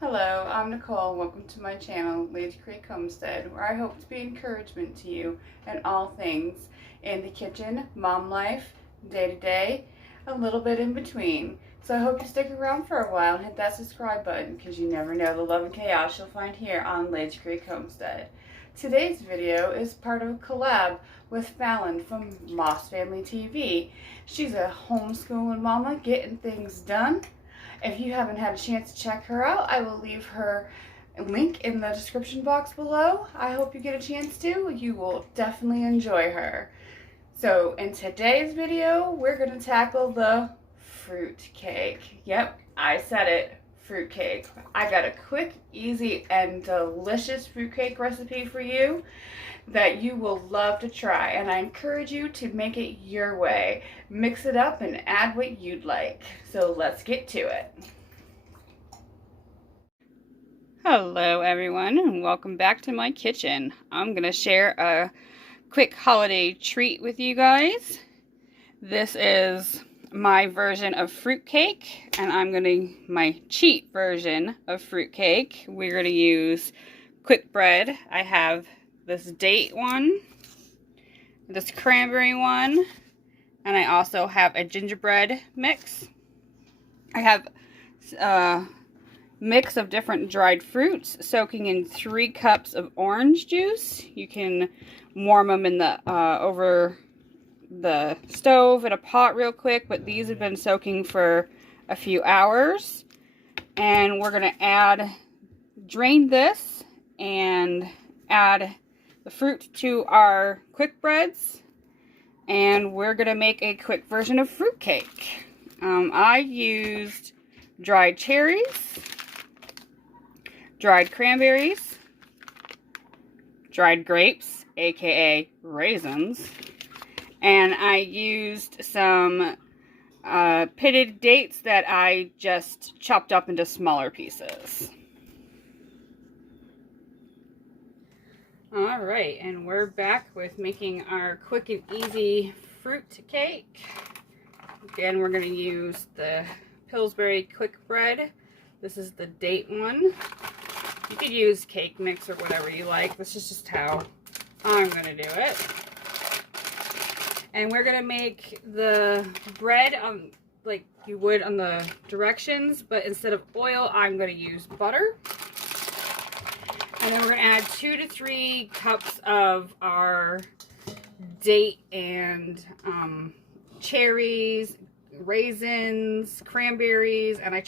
Hello, I'm Nicole. Welcome to my channel, Lazy Creek Homestead, where I hope to be encouragement to you in all things in the kitchen, mom life, day to day, a little bit in between. So I hope you stick around for a while and hit that subscribe button because you never know the love and chaos you'll find here on Lazy Creek Homestead. Today's video is part of a collab with Fallon from Moss Family TV. She's a homeschooling mama getting things done. If you haven't had a chance to check her out, I will leave her link in the description box below. I hope you get a chance to. You will definitely enjoy her. So in today's video, we're going to tackle the fruit cake. Yep, I said it, fruit cake. I got a quick, easy, and delicious fruit cake recipe for you that you will love to try, and I encourage you to make it your way. Mix it up and add what you'd like. So let's get to it. Hello everyone, and welcome back to my kitchen. I'm gonna share a quick holiday treat with you guys. This is my version of fruit cake, and my cheat version of fruit cake. We're gonna use quick bread. I have this date one, this cranberry one, and I also have a gingerbread mix. I have a mix of different dried fruits soaking in 3 cups of orange juice. You can warm them in the over the stove in a pot real quick, but these have been soaking for a few hours. And we're gonna drain this and add the fruit to our quick breads, and we're gonna make a quick version of fruit cake. I used dried cherries, dried cranberries, dried grapes, aka raisins, and I used some pitted dates that I just chopped up into smaller pieces. Alright, and we're back with making our quick and easy fruit cake. Again, we're going to use the Pillsbury quick bread. This is the date one. You could use cake mix or whatever you like. This is just how I'm going to do it. And we're going to make the bread like you would on the directions, but instead of oil, I'm going to use butter. And then we're going to add 2 to 3 cups of our date and cherries, raisins, cranberries, and I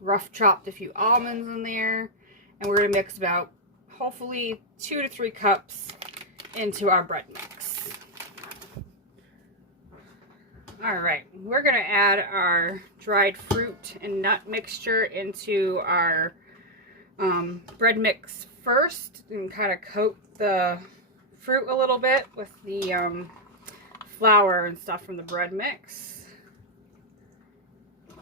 rough chopped a few almonds in there. And we're going to mix about, hopefully, 2 to 3 cups into our bread mix. Alright, we're going to add our dried fruit and nut mixture into our bread mix first and kind of coat the fruit a little bit with the flour and stuff from the bread mix. I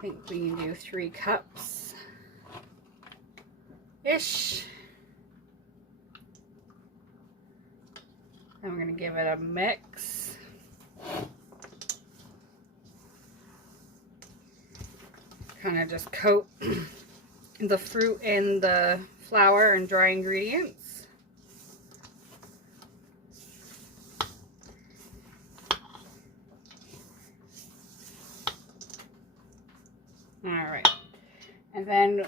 think we can do 3 cups ish. And we're going to give it a mix. Kind of just coat the fruit and the flour and dry ingredients. Alright, and then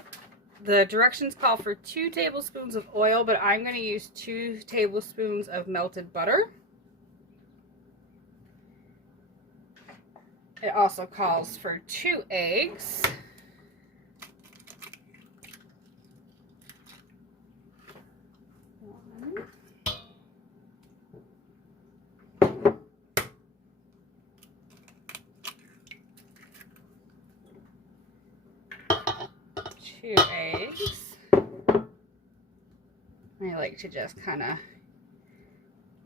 the directions call for 2 tablespoons of oil, but I'm going to use 2 tablespoons of melted butter. It also calls for 2 eggs. Two eggs. I like to just kind of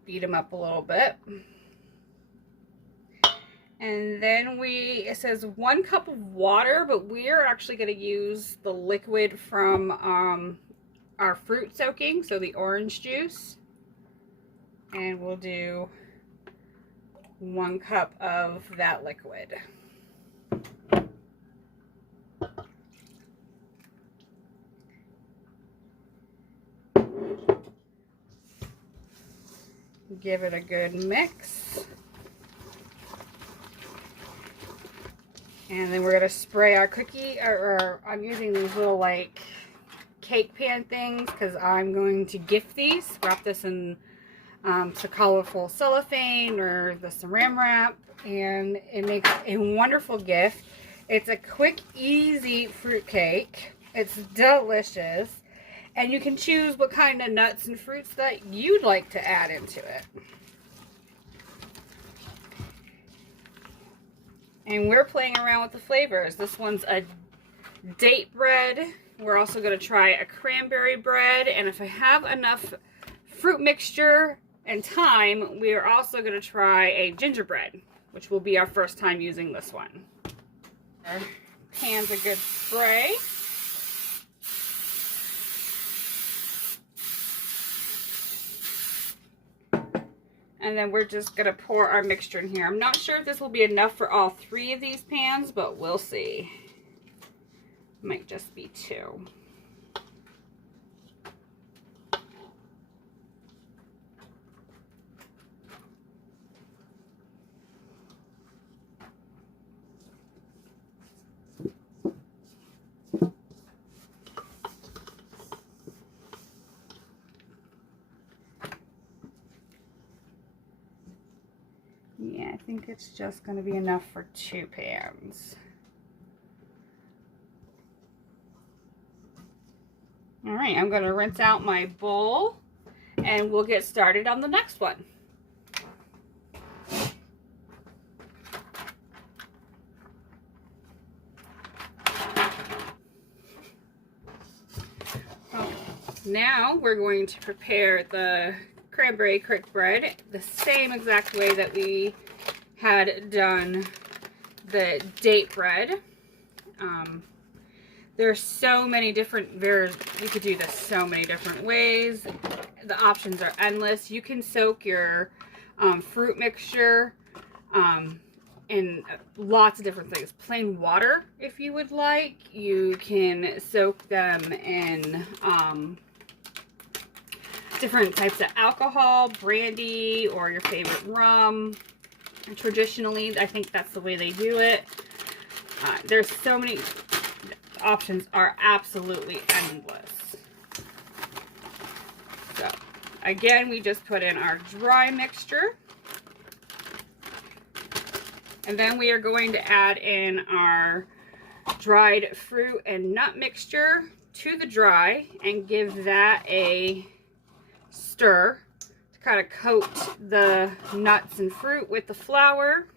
beat them up a little bit. And then it says 1 cup of water, but we're actually going to use the liquid from our fruit soaking, so the orange juice. And we'll do 1 cup of that liquid. Give it a good mix. And then we're going to spray our cookie, or I'm using these little like cake pan things because I'm going to gift these. Wrap this in some colorful cellophane or the saran wrap, and it makes a wonderful gift. It's a quick, easy fruit cake. It's delicious. And you can choose what kind of nuts and fruits that you'd like to add into it. And we're playing around with the flavors. This one's a date bread. We're also going to try a cranberry bread. And if I have enough fruit mixture and time, we are also going to try a gingerbread, which will be our first time using this one. Our pan's a good spray. And then we're just going to pour our mixture in here. I'm not sure if this will be enough for all 3 of these pans, but we'll see. Might just be 2. Yeah, I think it's just going to be enough for 2 pans. All right, I'm going to rinse out my bowl and we'll get started on the next one. Now we're going to prepare the cranberry crick bread the same exact way that we had done the date bread. There's so many different you could do this so many different ways. The options are endless. You can soak your fruit mixture in lots of different things. Plain water, if you would like. You can soak them in different types of alcohol, brandy, or your favorite rum. And traditionally, I think that's the way they do it. There's so many options, are absolutely endless. So again, we just put in our dry mixture, and then we are going to add in our dried fruit and nut mixture to the dry and give that a stir to kind of coat the nuts and fruit with the flour.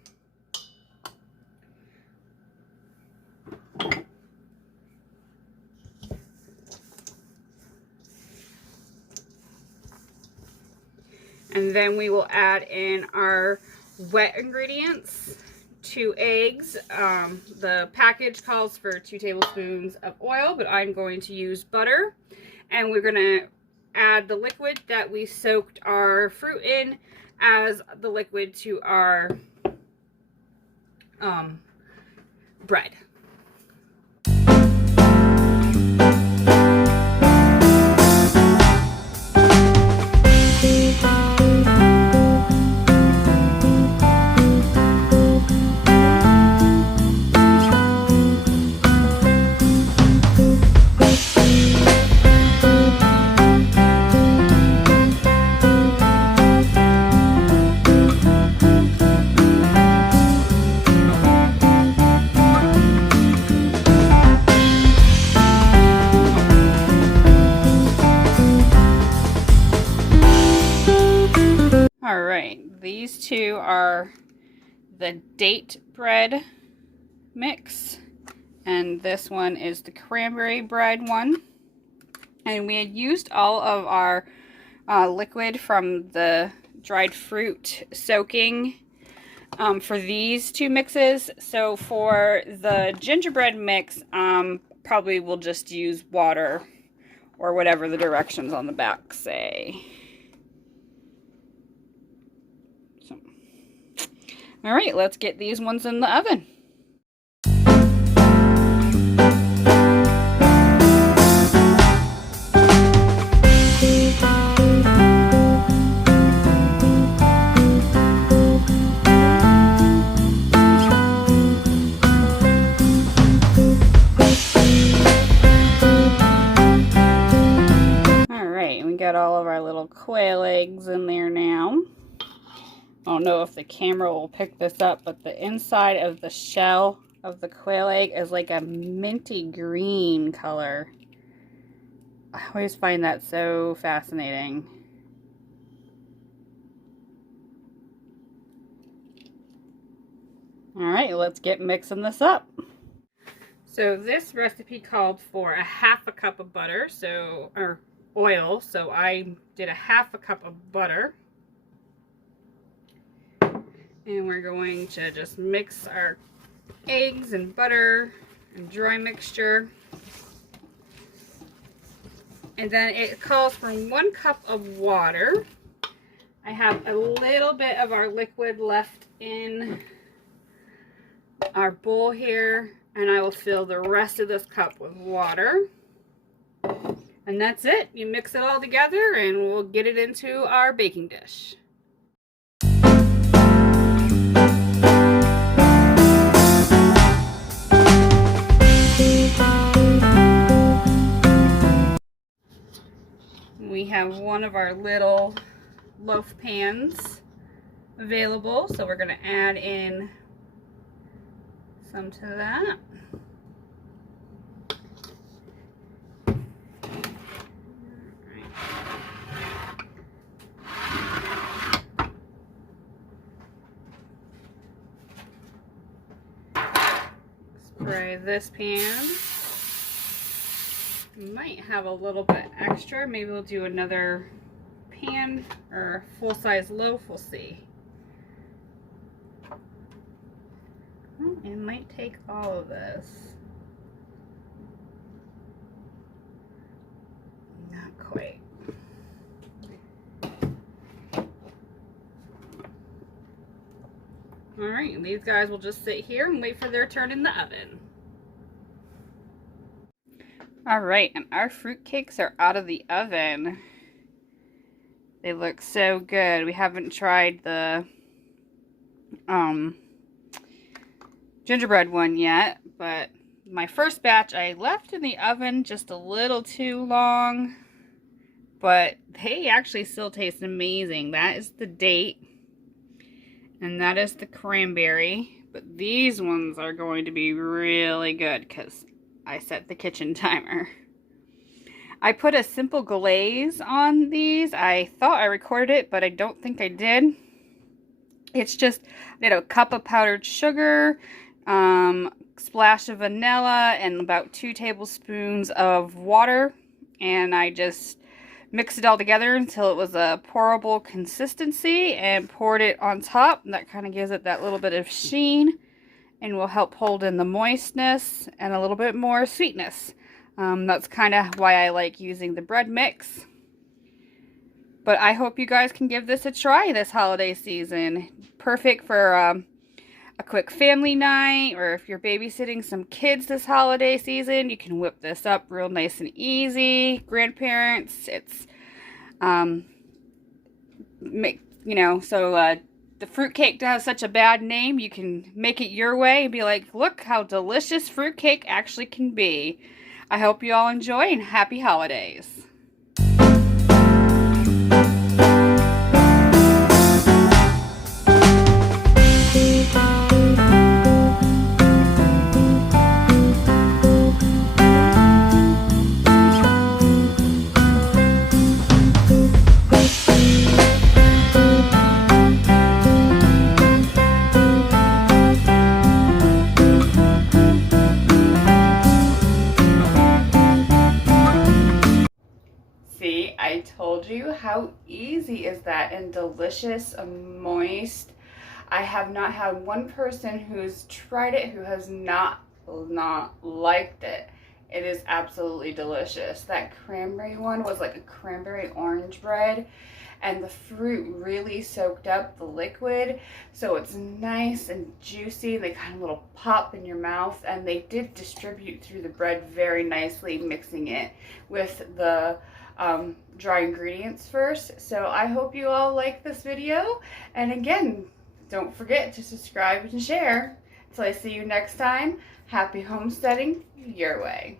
And then we will add in our wet ingredients, 2 eggs. The package calls for 2 tablespoons of oil, but I'm going to use butter. And we're going to add the liquid that we soaked our fruit in as the liquid to our bread. These 2 are the date bread mix, and this one is the cranberry bread one. And we had used all of our liquid from the dried fruit soaking for these 2 mixes. So for the gingerbread mix, probably we'll just use water or whatever the directions on the back say. All right, let's get these ones in the oven. got all of our little quail eggs in there now. I don't know if the camera will pick this up, but the inside of the shell of the quail egg is like a minty green color. I always find that so fascinating. All right, let's get mixing this up. So this recipe called for a half a cup of butter, or oil, so I did a half a cup of butter. And we're going to just mix our eggs and butter and dry mixture. And then it calls for 1 cup of water. I have a little bit of our liquid left in our bowl here, and I will fill the rest of this cup with water. And that's it. You mix it all together and we'll get it into our baking dish. We have one of our little loaf pans available, so we're going to add in some to that. Spray this pan. Might have a little bit extra. Maybe we'll do another pan or full-size loaf. We'll see. It might take all of this. Not quite. Alright, these guys will just sit here and wait for their turn in the oven. Alright, and our fruitcakes are out of the oven. They look so good. We haven't tried the gingerbread one yet, but my first batch I left in the oven just a little too long, but they actually still taste amazing. That is the date, and that is the cranberry, but these ones are going to be really good because I set the kitchen timer. I put a simple glaze on these. I thought I recorded it, but I don't think I did. It's just, I did a cup of powdered sugar, splash of vanilla, and about 2 tablespoons of water. And I just mixed it all together until it was a pourable consistency and poured it on top. And that kind of gives it that little bit of sheen and will help hold in the moistness and a little bit more sweetness. That's kind of why I like using the bread mix. But I hope you guys can give this a try this holiday season. Perfect for a quick family night, or if you're babysitting some kids this holiday season, you can whip this up real nice and easy. Grandparents, it's, the fruitcake has such a bad name, you can make it your way and be like, look how delicious fruitcake actually can be. I hope you all enjoy and happy holidays. I told you, how easy is that, and delicious, moist. I have not had one person who's tried it who has not liked it. It is absolutely delicious. That cranberry one was like a cranberry orange bread, and the fruit really soaked up the liquid, so it's nice and juicy. They kind of little pop in your mouth, and they did distribute through the bread very nicely, mixing it with the dry ingredients first. So I hope you all like this video, and again, don't forget to subscribe and share. Till I see you next time, happy homesteading your way.